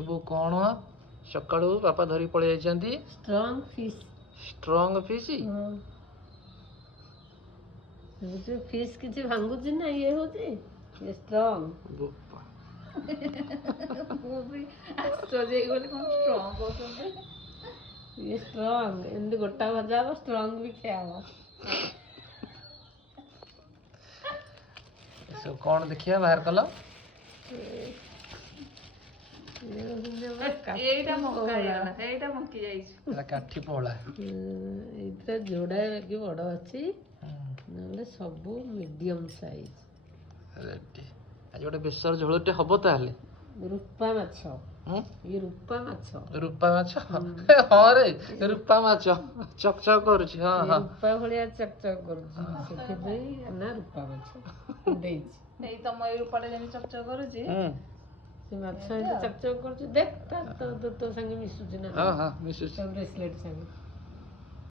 ଯିବୁ କ'ଣ ସକାଳୁ ବାପା ଧରି ପଳେଇ ଯାଇଛନ୍ତି strong fish. Strong fish. Fish କିଛି ଭାଙ୍ଗୁଛି ନା ଇଏ ହଉଛି ଷ୍ଟ୍ରଙ୍ଗ। ମୁଁ ବି ଆଶ୍ଚର୍ଯ୍ୟ ହେଇଗଲି କ'ଣ ଷ୍ଟ୍ରଙ୍ଗ କହୁଛନ୍ତି। ଇଏ ଷ୍ଟ୍ରଙ୍ଗ ଏମିତି ଗୋଟା ଭଜା ହବ ଷ୍ଟ୍ରଙ୍ଗ ବି ଖିଆ ହବ। ସବୁ କ'ଣ ଦେଖିବା ବାହାର କଲ? ଏଇଟା ମକି ଯାଇଛି। କାଠି ପୋହଳା। ଏଇଟା ଯୋଡ଼ାଏ ବାକି ବଡ଼ ଅଛି, ନହେଲେ ସବୁ ମିଡ଼ିୟମ ସାଇଜ। ଆଜି ଗୋଟେ ବେସର ଝୋଳଟେ ହବ ତାହେଲେ। ରୂପା ମାଛ। ଇଏ ରୂପା ମାଛ। ରୂପା ମାଛ? ହଁ ରେ ରୂପା ମାଛ ଚକ ଚକ କରୁଛି। ହଁ ହଁ ରୂପା ଭଳିଆ ଚକ ଚକ କରୁଛି, ସେଥିପାଇଁ ନା ରୂପା ମାଛ ଦେଇଛି। ଏଇ ତମ ଏଇ ରୂପାଟା ଯେମିତି ଚକ ଚକ କରୁଛି ସେ ମାଛ ଏମିତି ଚକ ଚକ କରୁଛି। ଦେଖ ତୋ ସାଙ୍ଗେ ମିଶୁଛି ନା? ହଁ ହଁ ମିଶୁଛି ବ୍ରେସଲେଟ୍ ସାଙ୍ଗେ।